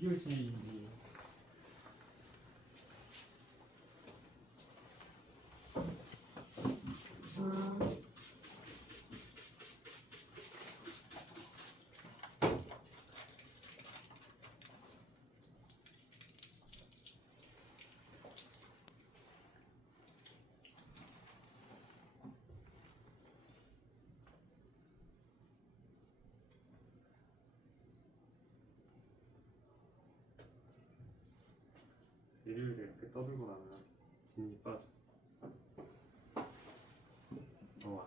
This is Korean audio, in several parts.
2교시 일요일에 이렇게 떠들고 나면 진이 빠져. 와.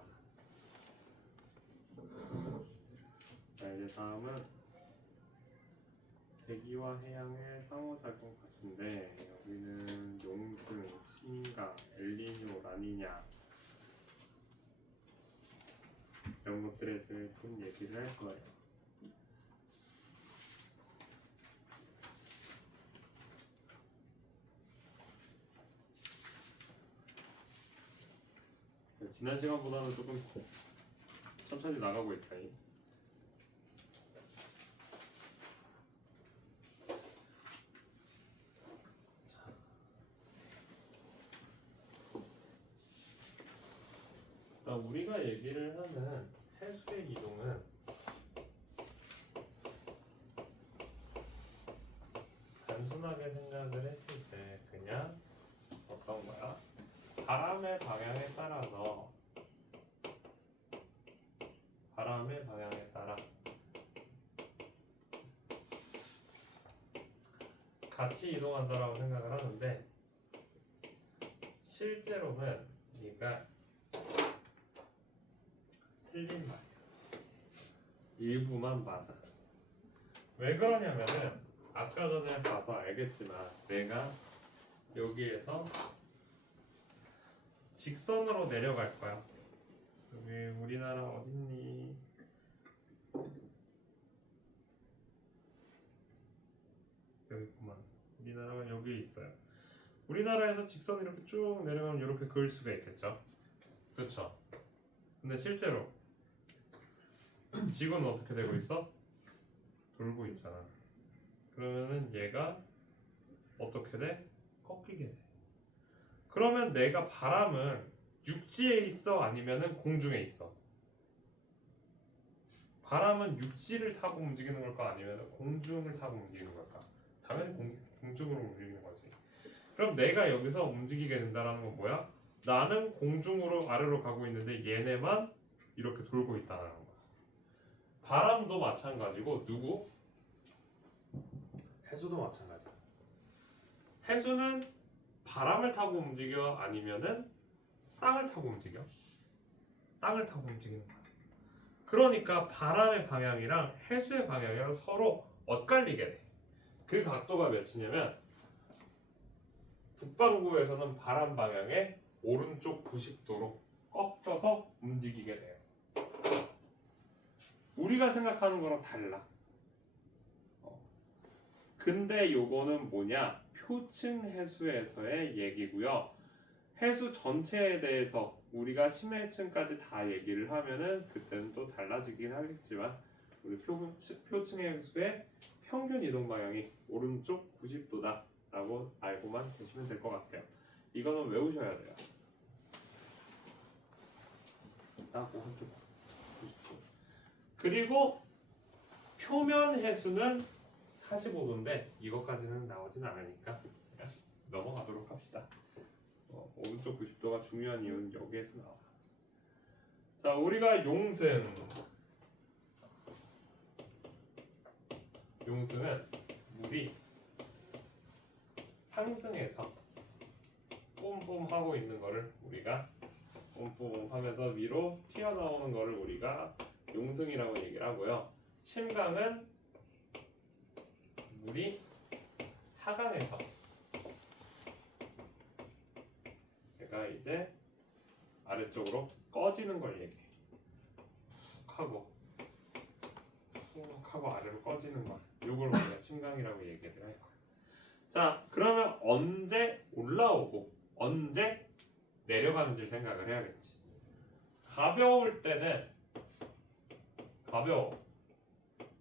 자, 이제 다음은 대기와 해양의 상호작용 파트인데, 여기는 용승, 심가, 엘니뇨, 라니냐 이런 것들에 대해 좀 얘기를 할 거예요. 지난 시간보다는 조금 천천히 나가고 있어요. 자, 우리가 얘기를 하는 해수의 이동은 단순하게 생각을 했을 때 그냥 어떤 거야? 바람의 방향에 따라서 같이 이동한다라고 생각을 하는데, 실제로는 그러니까 틀린 말이야. 일부만 맞아. 왜 그러냐면은 아까 전에 봐서 알겠지만 내가 여기에서 직선으로 내려갈 거야. 여기 우리나라 어딨니? 여기 있구만. 우리나라가 여기 있어요. 우리나라에서 직선을 이렇게 쭉 내려가면 이렇게 그을 수가 있겠죠. 그렇죠. 근데 실제로 지구는 어떻게 되고 있어? 돌고 있잖아. 그러면은 얘가 어떻게 돼? 꺾이게 돼. 그러면 내가 바람은 육지에 있어? 아니면은 공중에 있어? 바람은 육지를 타고 움직이는 걸까? 아니면 공중을 타고 움직이는 걸까? 당연히 공중으로 움직이는 거지. 그럼 내가 여기서 움직이게 된다는 건 뭐야? 나는 공중으로 아래로 가고 있는데 얘네만 이렇게 돌고 있다는 거야. 바람도 마찬가지고 누구? 해수도 마찬가지야. 해수는 바람을 타고 움직여? 아니면은 땅을 타고 움직여? 땅을 타고 움직이는 거야. 그러니까 바람의 방향이랑 해수의 방향이랑 서로 엇갈리게 돼. 그 각도가 몇이냐면 북반구에서는 바람 방향의 오른쪽 90도로 꺾여서 움직이게 돼요. 우리가 생각하는 거랑 달라. 근데 요거는 뭐냐? 표층 해수에서의 얘기고요. 해수 전체에 대해서 우리가 심해층까지 다 얘기를 하면은 그때는 또 달라지긴 하겠지만, 우리 표층 해수의 평균 이동 방향이 오른쪽 90도다 라고 알고만 계시면 될 것 같아요. 이거는 외우셔야 돼요. 딱 오른쪽 90도. 그리고 표면 해수는 45도인데 이것까지는 나오진 않으니까 그냥 넘어가도록 합시다. 오른쪽 90도가 중요한 이유는 여기에서 나와. 자, 우리가 용승은 물이 상승해서 뿜뿜 하고 있는 거를 우리가 뿜뿜 하면서 위로 튀어나오는 거를 우리가 용승이라고 얘기를 하고요. 심강은 물이 하강해서 얘가 이제 아래쪽으로 꺼지는 걸 얘기해. 훅 하고 아래로 꺼지는 걸, 요걸 우리가 침강이라고 얘기를 할 거야. 자, 그러면 언제 올라오고 언제 내려가는지 생각을 해야겠지. 가벼울 때는 가벼워.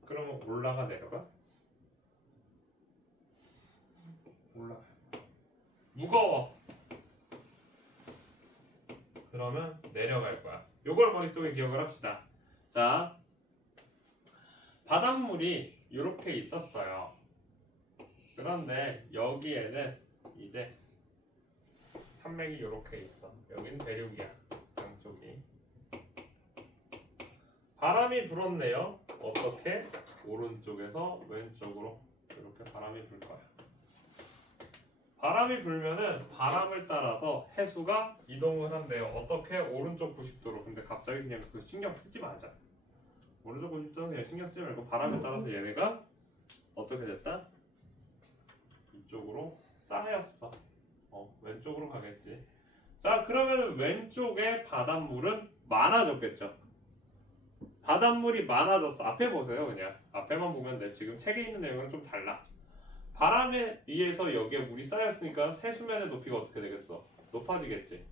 그러면 올라가 내려가? 무거워. 그러면 내려갈 거야. 요걸 머릿속에 기억을 합시다. 자, 바닷물이 이렇게 있었어요. 그런데 여기에는 이제 산맥이 이렇게 있어. 여기는 대륙이야. 양쪽이. 바람이 불었네요. 어떻게? 오른쪽에서 왼쪽으로 이렇게 바람이 불 거야. 바람이 불면은 바람을 따라서 해수가 이동을 한대요. 어떻게? 오른쪽 90도로. 근데 갑자기 그냥 그 신경 쓰지 말자. 오른쪽 90도는 그냥 신경 쓰지 말고 바람에 따라서 얘네가 어떻게 됐다? 이쪽으로 쌓였어. 왼쪽으로 가겠지. 자, 그러면 왼쪽에 바닷물은 많아졌겠죠. 바닷물이 많아졌어. 앞에 보세요. 그냥 앞에만 보면 돼. 지금 책에 있는 내용은 좀 달라. 바람에 의해서 여기에 물이 쌓였으니까 해수면의 높이가 어떻게 되겠어? 높아지겠지.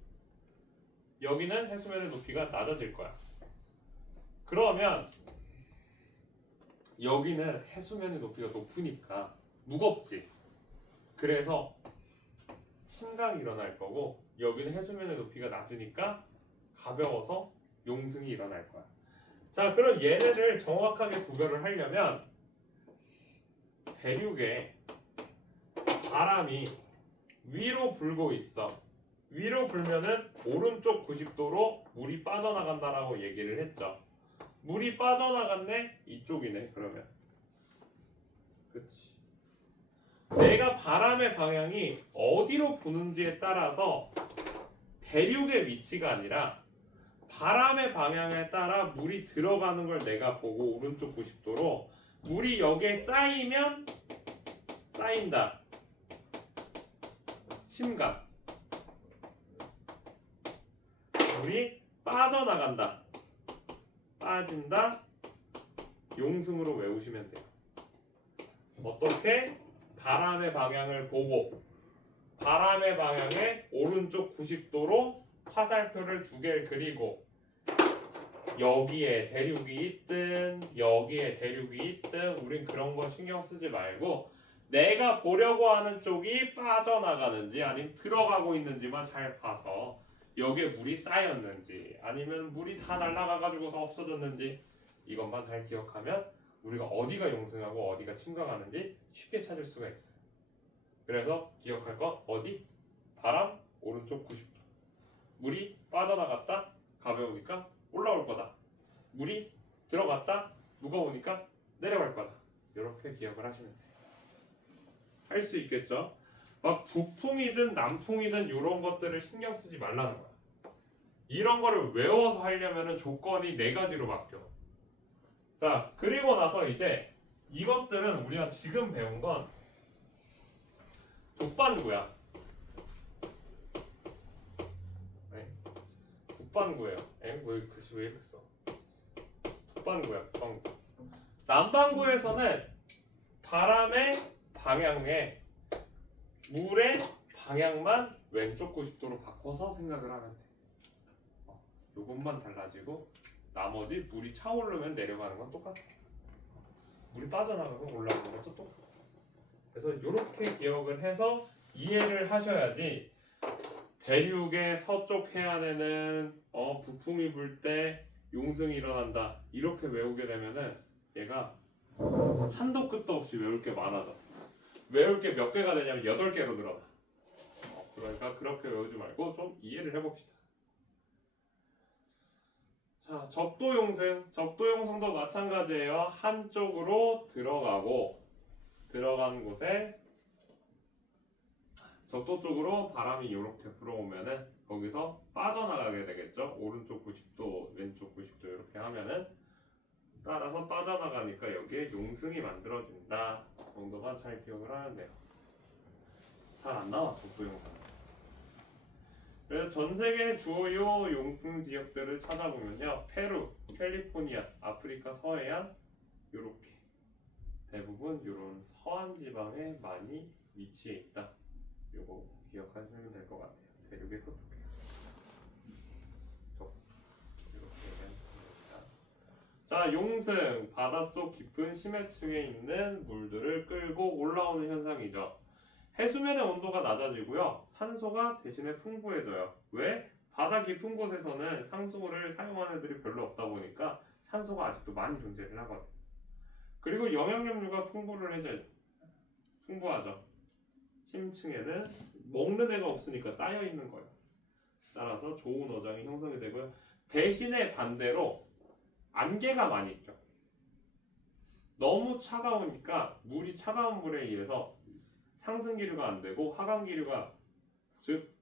여기는 해수면의 높이가 낮아질 거야. 그러면 여기는 해수면의 높이가 높으니까 무겁지. 그래서 침강이 일어날 거고, 여기는 해수면의 높이가 낮으니까 가벼워서 용승이 일어날 거야. 자, 그럼 얘네를 정확하게 구별을 하려면 대륙에 바람이 위로 불고 있어. 위로 불면은 오른쪽 90도로 물이 빠져나간다라고 얘기를 했죠. 물이 빠져나갔네? 이쪽이네. 그러면 그치. 내가 바람의 방향이 어디로 부는지에 따라서 대륙의 위치가 아니라 바람의 방향에 따라 물이 들어가는 걸 내가 보고 오른쪽 90도로 물이 여기에 쌓이면 쌓인다. 침강. 물이 빠져나간다. 빠진다. 용승으로 외우시면 돼요. 어떻게? 바람의 방향을 보고 바람의 방향에 오른쪽 90도로 화살표를 두 개를 그리고 여기에 대륙이 있든 여기에 대륙이 있든 우린 그런 거 신경 쓰지 말고 내가 보려고 하는 쪽이 빠져나가는지 아니면 들어가고 있는지만 잘 봐서 여기에 물이 쌓였는지 아니면 물이 다 날아가가지고서 없어졌는지 이것만 잘 기억하면 우리가 어디가 용승하고 어디가 침강하는지 쉽게 찾을 수가 있어요. 그래서 기억할 건 어디? 바람 오른쪽 90도. 물이 빠져나갔다 가벼우니까 올라올 거다. 물이 들어갔다 무거우니까 내려갈 거다. 이렇게 기억을 하시면 돼요. 할 수 있겠죠? 막 북풍이든 남풍이든 이런 것들을 신경 쓰지 말라는 거야. 이런 거를 외워서 하려면 조건이 네 가지로 바뀌어. 자, 그리고 나서 이제 이것들은 우리가 지금 배운 건 북반구야. 네? 북반구예요. 왜 글씨 왜 이렇게 써? 북반구야, 북반구. 남반구에서는 바람의 방향에 물의 방향만 왼쪽 90도로 바꿔서 생각을 하면 돼. 요것만 달라지고 나머지 물이 차오르면 내려가는 건 똑같아. 물이 빠져나가고 올라가는 것도 똑같아. 그래서 이렇게 기억을 해서 이해를 하셔야지 대륙의 서쪽 해안에는 북풍이 불 때 용승이 일어난다 이렇게 외우게 되면은 얘가 한도 끝도 없이 외울 게 많아져. 외울 게 몇 개가 되냐면 8개로 늘어나. 그러니까 그렇게 외우지 말고 좀 이해를 해봅시다. 자, 적도용승. 적도용승도 마찬가지예요. 한쪽으로 들어가고 들어간 곳에 적도 쪽으로 바람이 이렇게 불어오면은 거기서 빠져나가게 되겠죠. 오른쪽 90도, 왼쪽 90도 이렇게 하면은 따라서 빠져나가니까 여기에 용승이 만들어진다 정도만 잘 기억을 하면 돼요. 잘 안 나와 적도용승. 그래서 전 세계 주요 용승 지역들을 찾아보면요, 페루, 캘리포니아, 아프리카 서해안 이렇게 대부분 이런 서안 지방에 많이 위치해 있다. 요거 기억하시면 될 것 같아요. 대륙의 서쪽에. 이렇게 얘기합니다. 자, 용승, 바닷속 깊은 심해층에 있는 물들을 끌고 올라오는 현상이죠. 해수면의 온도가 낮아지고요. 산소가 대신에 풍부해져요. 왜? 바다 깊은 곳에서는 산소를 사용하는 애들이 별로 없다 보니까 산소가 아직도 많이 존재를 하거든요. 그리고 영양염류가 풍부하죠. 심층에는 먹는 애가 없으니까 쌓여 있는 거예요. 따라서 좋은 어장이 형성이 되고요. 대신에 반대로 안개가 많이 있죠. 너무 차가우니까 물이 차가운 물에 의해서 상승 기류가 안 되고 하강 기류가, 즉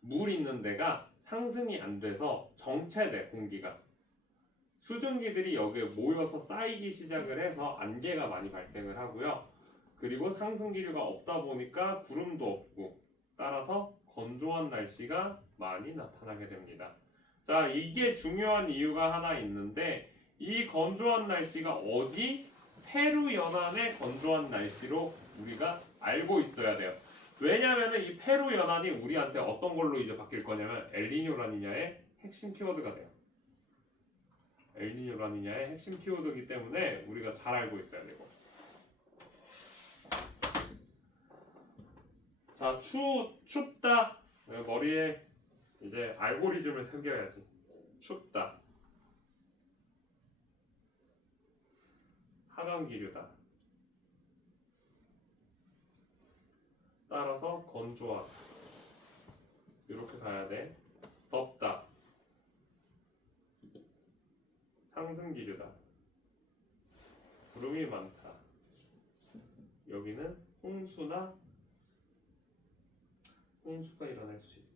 물 있는 데가 상승이 안 돼서 정체돼. 공기가 수증기들이 여기에 모여서 쌓이기 시작을 해서 안개가 많이 발생을 하고요. 그리고 상승 기류가 없다 보니까 구름도 없고, 따라서 건조한 날씨가 많이 나타나게 됩니다. 자, 이게 중요한 이유가 하나 있는데, 이 건조한 날씨가 어디? 페루 연안의 건조한 날씨로 우리가 알고 있어야 돼요. 왜냐면은 이 페루 연안이 우리한테 어떤 걸로 이제 바뀔 거냐면 엘니뇨 라니냐의 핵심 키워드가 돼요. 엘니뇨 라니냐의 핵심 키워드이기 때문에 우리가 잘 알고 있어야 되고. 자, 춥다. 머리에 이제 알고리즘을 새겨야지. 춥다. 하강 기류다. 따라서 건조하다. 이렇게 가야 돼. 덥다. 상승 기류다. 구름이 많다. 여기는 홍수가 일어날 수 있다.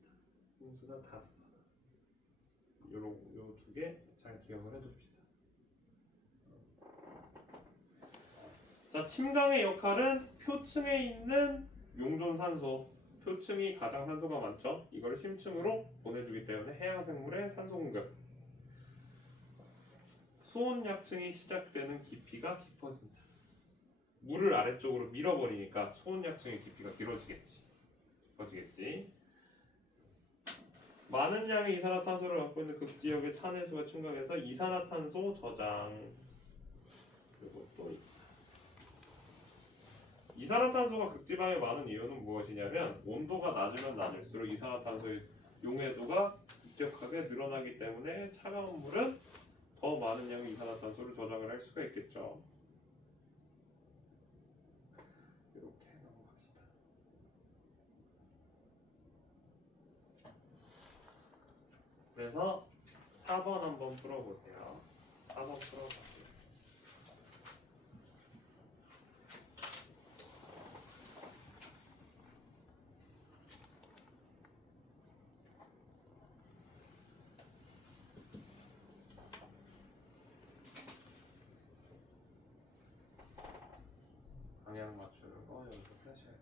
홍수가 다습하다. 요 두 개 잘 기억을 해둡시다. 자, 침강의 역할은 표층에 있는 용존산소, 표층이 가장 산소가 많죠. 이걸 심층으로 보내주기 때문에 해양생물의 산소 공급. 수온약층이 시작되는 깊이가 깊어진다. 물을 아래쪽으로 밀어버리니까 수온약층의 깊이가 깊어지겠지. 많은 양의 이산화탄소를 갖고 있는 극지역의 찬해수가 침강해서 이산화탄소 저장. 그리고 또 이산화탄소가 극지방에 많은 이유는 무엇이냐면 온도가 낮으면 낮을수록 이산화탄소의 용해도가 급격하게 늘어나기 때문에 차가운 물은 더 많은 양의 이산화탄소를 저장을 할 수가 있겠죠. 이렇게 넘어갑시다. 그래서 4번 한번 풀어보세요. 4번 풀어볼게요. 방향 맞추는 거 연습하셔야 돼요.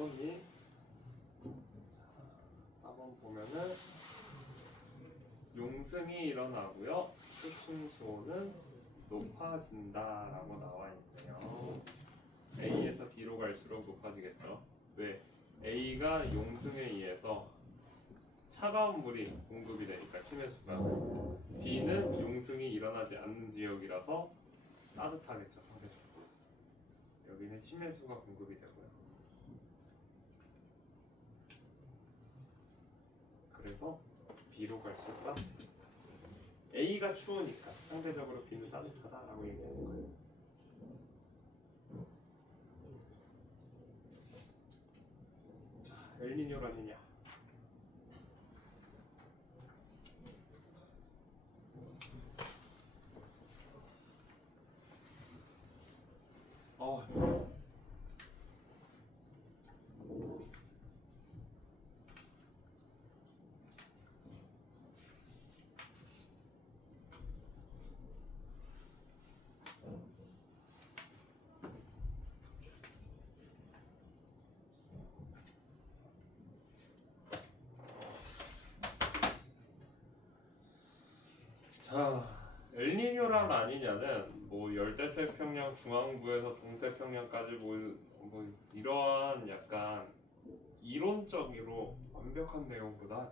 어떠니? 한번 보면은 용승이 일어나고요. 표층수호는 높아진다라고 나와 있네요. A에서 B로 갈수록 높아지겠죠. 왜? A가 용승에 의해서 차가운 물이 공급이 되니까 심해수가. B는 용승이 일어나지 않는 지역이라서 따뜻하겠죠, 상대적으로. 여기는 심해수가 공급이 되고요. 그래서 B로 갈수록 따뜻해요. A가 추우니까 상대적으로 B는 따뜻하다라고 얘기하는 거예요. 자, 엘니뇨 라니냐. 자, 엘니뇨란 라니냐는 뭐 열대태평양 중앙부에서 동태평양까지 뭐 이러한 약간 이론적으로 완벽한 내용보다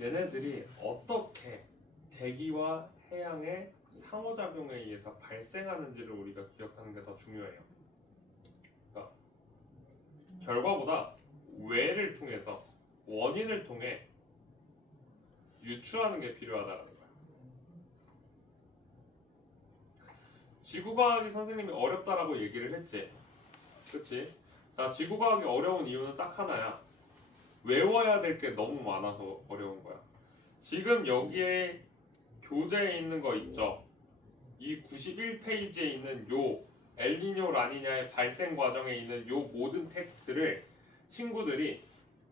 얘네들이 어떻게 대기와 해양의 상호작용에 의해서 발생하는지를 우리가 기억하는 게 더 중요해요. 그러니까 결과보다 왜를 통해서 원인을 통해 유추하는 게 필요하다는 거야. 지구과학이 선생님이 어렵다라고 얘기를 했지. 그치? 자, 지구과학이 어려운 이유는 딱 하나야. 외워야 될 게 너무 많아서 어려운 거야. 지금 여기에 교재에 있는 거 있죠? 이 91페이지에 있는 요 엘니뇨 라니냐의 발생 과정에 있는 요 모든 텍스트를 친구들이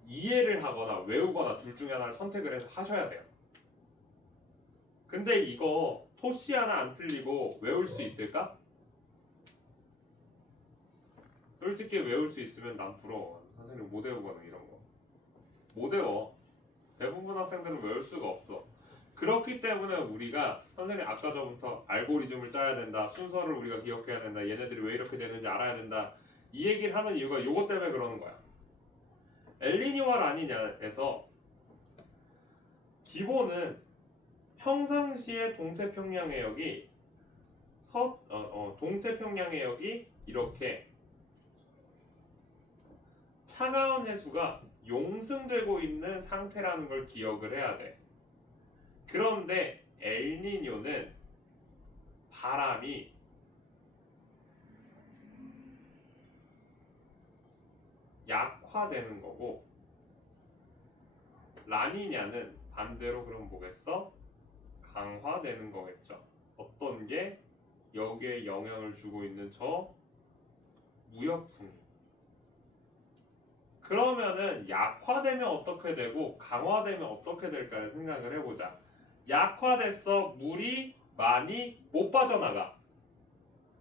이해를 하거나 외우거나 둘 중에 하나를 선택을 해서 하셔야 돼요. 근데 이거 토시 하나 안 틀리고 외울 수 있을까? 솔직히 외울 수 있으면 난 부러워. 선생님 못 외우거든 이런 거. 못 외워. 대부분 학생들은 외울 수가 없어. 그렇기 때문에 우리가 선생님 아까 전부터 알고리즘을 짜야 된다. 순서를 우리가 기억해야 된다. 얘네들이 왜 이렇게 되는지 알아야 된다. 이 얘기를 하는 이유가 이것 때문에 그러는 거야. 엘니뇨와 라니냐에서 기본은 평상시에 동태평양 해역이 동태평양 해역이 이렇게 차가운 해수가 용승되고 있는 상태라는 걸 기억을 해야 돼. 그런데 엘니뇨는 바람이 약화되는 거고 라니냐는 반대로 그럼 뭐겠어? 강화되는 거겠죠. 어떤 게 여기에 영향을 주고 있는 저 무역풍이. 그러면은 약화되면 어떻게 되고 강화되면 어떻게 될까를 생각을 해보자. 약화됐어. 물이 많이 못 빠져나가.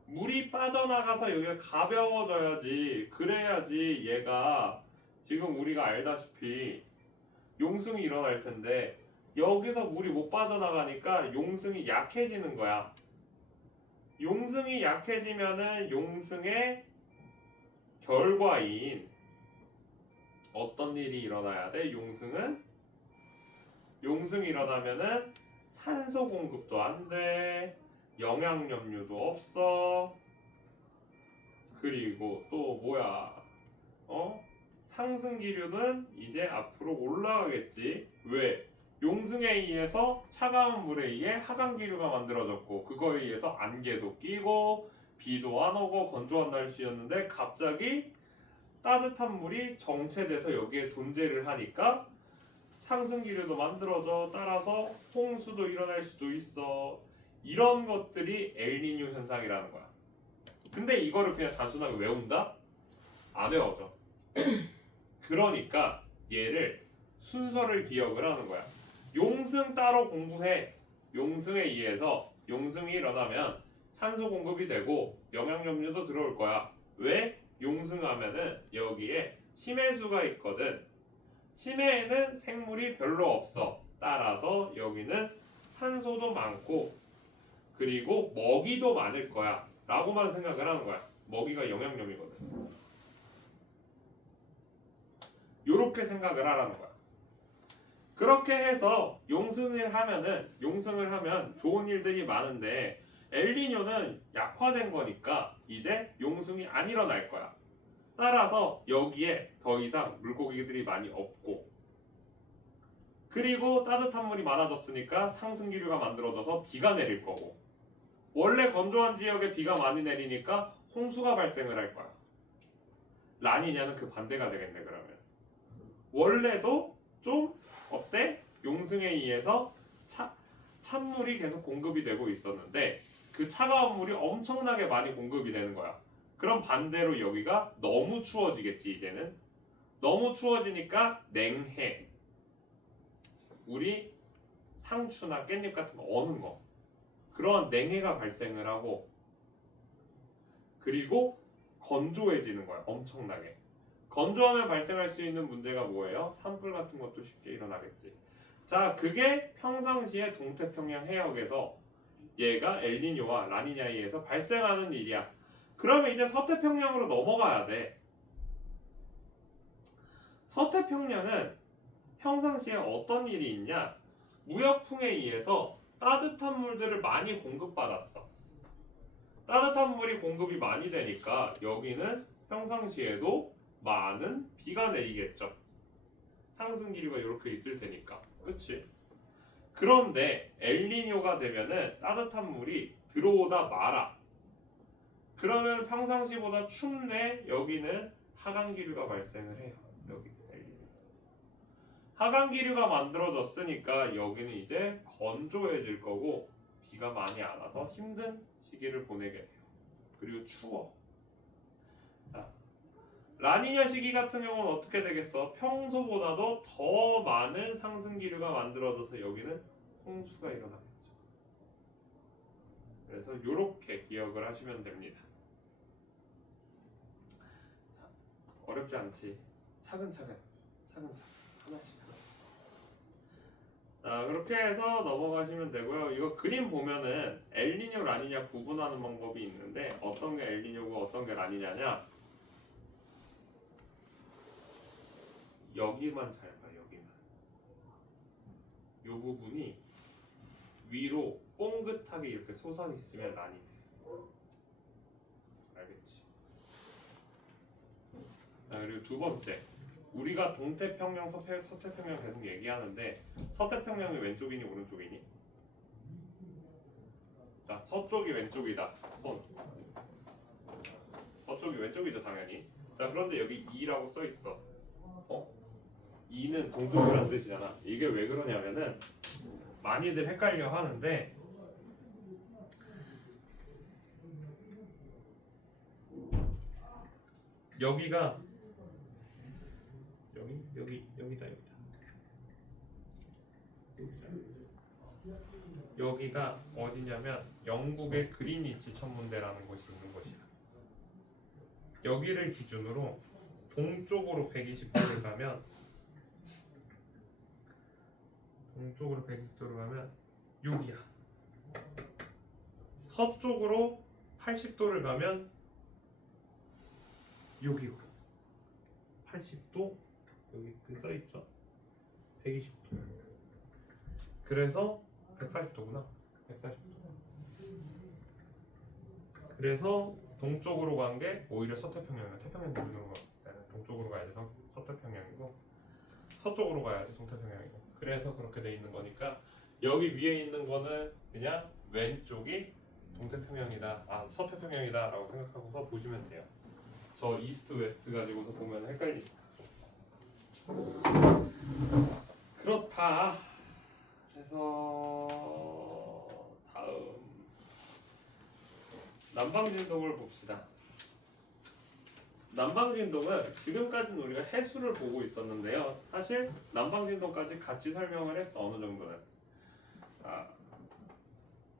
물이 빠져나가서 여기가 가벼워져야지. 그래야지 얘가 지금 우리가 알다시피 용승이 일어날 텐데 여기서 물이 못 빠져나가니까 용승이 약해지는 거야. 용승이 약해지면은 용승의 결과인 어떤 일이 일어나야 돼? 용승이 일어나면은 산소 공급도 안 돼. 영양염류도 없어. 그리고 또 뭐야? 상승기류는 이제 앞으로 올라가겠지. 왜? 용승에 의해서 차가운 물에 의해 하강기류가 만들어졌고 그거에 의해서 안개도 끼고 비도 안 오고 건조한 날씨였는데 갑자기 따뜻한 물이 정체돼서 여기에 존재를 하니까 상승기류도 만들어져. 따라서 홍수도 일어날 수도 있어. 이런 것들이 엘니뇨 현상이라는 거야. 근데 이거를 그냥 단순하게 외운다? 안 외워져. 그러니까 얘를 순서를 기억을 하는 거야. 용승 따로 공부해. 용승에 의해서 용승이 일어나면 산소 공급이 되고 영양염료도 들어올 거야. 왜? 용승하면은 여기에 심해수가 있거든. 심해에는 생물이 별로 없어. 따라서 여기는 산소도 많고 그리고 먹이도 많을 거야 라고만 생각을 하는 거야. 먹이가 영양염이거든. 요렇게 생각을 하라는 거야. 그렇게 해서 용승을 하면 좋은 일들이 많은데 엘니뇨는 약화된 거니까 이제 용승이 안 일어날 거야. 따라서 여기에 더 이상 물고기들이 많이 없고 그리고 따뜻한 물이 많아졌으니까 상승기류가 만들어져서 비가 내릴 거고 원래 건조한 지역에 비가 많이 내리니까 홍수가 발생을 할 거야. 라니냐는 그 반대가 되겠네. 그러면 원래도 좀 어때? 용승에 의해서 찬물이 계속 공급이 되고 있었는데 그 차가운 물이 엄청나게 많이 공급이 되는 거야. 그럼 반대로 여기가 너무 추워지겠지. 이제는 너무 추워지니까 냉해, 우리 상추나 깻잎 같은 거 어는 거 그런 냉해가 발생을 하고 그리고 건조해지는 거야. 엄청나게 건조하면 발생할 수 있는 문제가 뭐예요? 산불 같은 것도 쉽게 일어나겠지. 자, 그게 평상시에 동태평양 해역에서 얘가 엘니뇨와 라니냐에 의해서 발생하는 일이야. 그러면 이제 서태평양으로 넘어가야 돼. 서태평양은 평상시에 어떤 일이 있냐? 무역풍에 의해서 따뜻한 물들을 많이 공급받았어. 따뜻한 물이 공급이 많이 되니까 여기는 평상시에도 많은 비가 내리겠죠. 상승기류가 이렇게 있을 테니까. 그치? 그런데 엘니뇨가 되면은 따뜻한 물이 들어오다 말아. 그러면 평상시보다 춥네. 여기는 하강기류가 발생을 해요. 여기 엘니뇨. 하강기류가 만들어졌으니까 여기는 이제 건조해질 거고 비가 많이 안 와서 힘든 시기를 보내게 돼요. 그리고 추워. 자, 라니냐 시기 같은 경우는 어떻게 되겠어? 평소보다도 더 많은 상승기류가 만들어져서 여기는 홍수가 일어나겠죠. 그래서 이렇게 기억을 하시면 됩니다. 자, 어렵지 않지? 차근차근 하나씩. 자, 그렇게 해서 넘어가시면 되고요. 이거 그림 보면은 엘니뇨, 라니냐 구분하는 방법이 있는데 어떤 게 엘니뇨고 어떤 게 라니냐냐? 여기만 잘 봐. 여기만. 요 부분이 위로 뽕긋하게 이렇게 솟아 있으면 라니냐. 알겠지? 자, 그리고 두 번째. 우리가 동태평양, 서태평양 계속 얘기하는데 서태평양이 왼쪽이니 오른쪽이니? 자, 서쪽이 왼쪽이다. 손. 서쪽이 왼쪽이죠, 당연히. 자, 그런데 여기 2라고 써 있어. 2는 동쪽이라는 뜻이잖아. 이게 왜 그러냐면은 많이들 헷갈려 하는데 여기가 여기다. 여기가 어디냐면 영국의 그린위치 천문대라는 곳이 있는 곳이야. 여기를 기준으로 동쪽으로 120도를 가면 여기야. 서쪽으로 80도를 가면 여기고 80도 여기 써 있죠. 120도. 그래서 140도구나. 140도. 그래서 동쪽으로 간 게 오히려 서태평양이야. 태평양 기준으로 봤을 때는 동쪽으로 가야지 서태평양이고 서쪽으로 가야지 동태평양이고. 그래서 그렇게 돼 있는 거니까 여기 위에 있는 거는 그냥 왼쪽이 동태평양이다, 서태평양이다라고 생각하고서 보시면 돼요. 저 이스트 웨스트 가지고서 보면 헷갈리니까. 그렇다. 그래서 다음 남방진동을 봅시다. 남방진동은 지금까지는 우리가 해수를 보고 있었는데요. 사실 남방진동까지 같이 설명을 했어. 어느 정도는.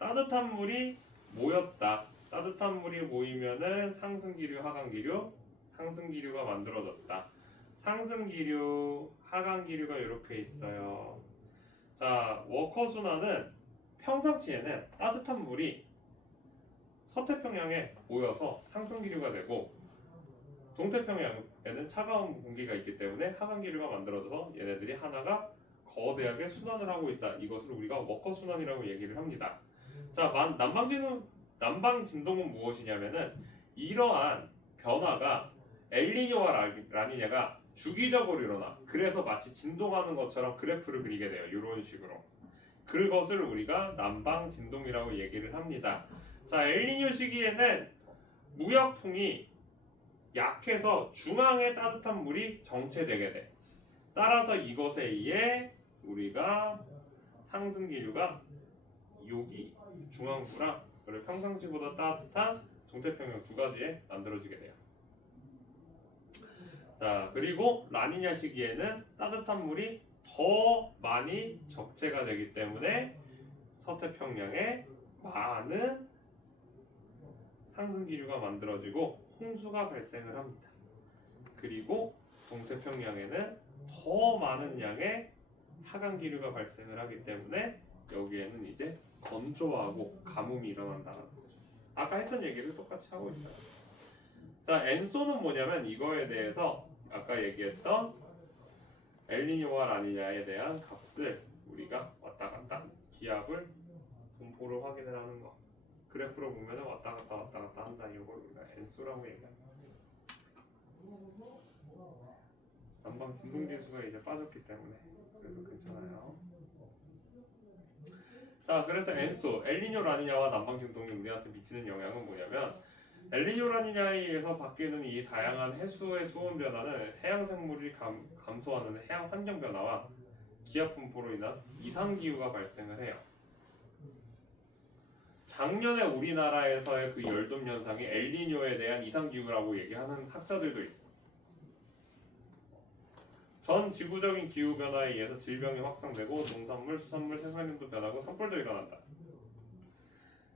따뜻한 물이 모였다. 따뜻한 물이 모이면은 상승기류, 하강기류, 상승기류가 만들어졌다. 상승기류, 하강기류가 이렇게 있어요. 자, 워커 순환은 평상시에는 따뜻한 물이 서태평양에 모여서 상승기류가 되고 동태평양에는 차가운 공기가 있기 때문에 하강기류가 만들어져서 얘네들이 하나가 거대하게 순환을 하고 있다. 이것을 우리가 워커 순환이라고 얘기를 합니다. 자, 남방 진동은 무엇이냐면은 이러한 변화가 엘니뇨와 라니냐가 주기적으로 일어나. 그래서 마치 진동하는 것처럼 그래프를 그리게 돼요. 이런 식으로. 그것을 우리가 남방 진동이라고 얘기를 합니다. 자, 엘니뇨 시기에는 무역풍이 약해서 중앙에 따뜻한 물이 정체되게 돼. 따라서 이것에 의해 우리가 상승기류가 여기 중앙부랑 그리고 평상시보다 따뜻한 동태평양 두 가지에 만들어지게 돼요. 자, 그리고 라니냐 시기에는 따뜻한 물이 더 많이 적체가 되기 때문에 서태평양에 많은 상승기류가 만들어지고 홍수가 발생을 합니다. 그리고 동태평양에는 더 많은 양의 하강기류가 발생을 하기 때문에 여기에는 이제 건조하고 가뭄이 일어난다는 거죠. 아까 했던 얘기를 똑같이 하고 있어요. 자, 엔소는 뭐냐면 이거에 대해서 아까 얘기했던 엘니뇨와 라니냐에 대한 값을 우리가 왔다 갔다 기압을 분포를 확인을 하는 거. 그래프로 보면은 왔다 갔다 한다. 이걸 우리가 엔소라고 얘기합니다. 남방 진동지수가 이제 빠졌기 때문에 그래도 괜찮아요. 자, 그래서 엔소, 엘니뇨 라니냐와 남방 진동이 우리한테 미치는 영향은 뭐냐면 엘니뇨 라니냐에 의해서 바뀌는 이 다양한 해수의 수온 변화는 해양 생물이 감소하는 해양 환경 변화와 기압 분포로 인한 이상 기후가 발생을 해요. 작년에 우리나라에서의 그 열돔 현상이 엘니뇨에 대한 이상 기후라고 얘기하는 학자들도 있어. 전 지구적인 기후 변화에 의해서 질병이 확산되고 농산물, 수산물 생산량도 변하고 산불도 일어난다.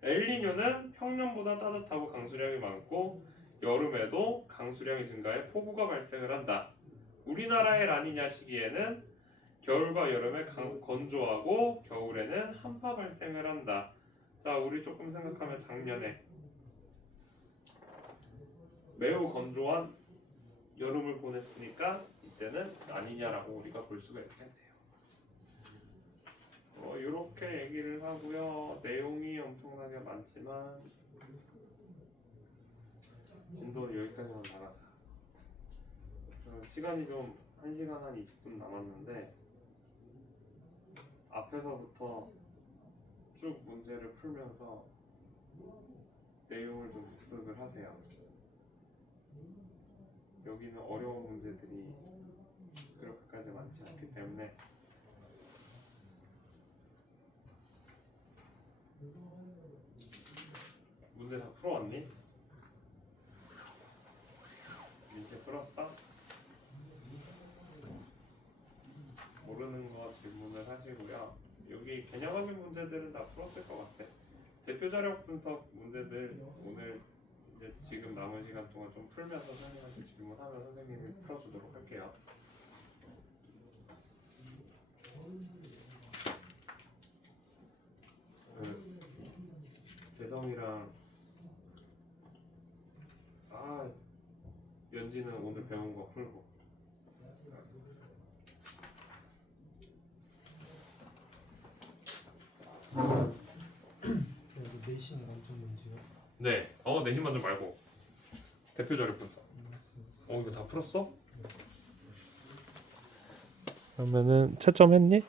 엘니뇨는 평년보다 따뜻하고 강수량이 많고 여름에도 강수량이 증가해 폭우가 발생을 한다. 우리나라의 라니냐 시기에는 겨울과 여름에 건조하고 겨울에는 한파 발생을 한다. 자, 우리 조금 생각하면 작년에 매우 건조한 여름을 보냈으니까 이때는 라니냐라고 우리가 볼 수가 있겠네요. 이렇게 얘기를 하고요. 내용이 엄청나게 많지만 진도는 여기까지만 나가자. 시간이 좀 1시간 한 20분 남았는데 앞에서부터 쭉 문제를 풀면서 내용을 좀 습득을 하세요. 여기는 어려운 문제들이 그렇게까지 많지 않기 때문에 문제 다 풀어왔니? 문제 풀었어? 모르는 거 질문을 하시고요. 여기 개념학인 문제들은 다 풀었을 것 같아. 대표 자력 분석 문제들 오늘 이제 지금 남은 시간 동안 좀 풀면서 선생님한테 질문하면 선생님이 풀어주도록 할게요. 재성이랑 연지는 오늘 배운 거 풀고. 여기 내신 만점 문제요? 네. 내신 만점 말고 대표 자력 분석. 이거 다 풀었어? 그러면은 채점 했니?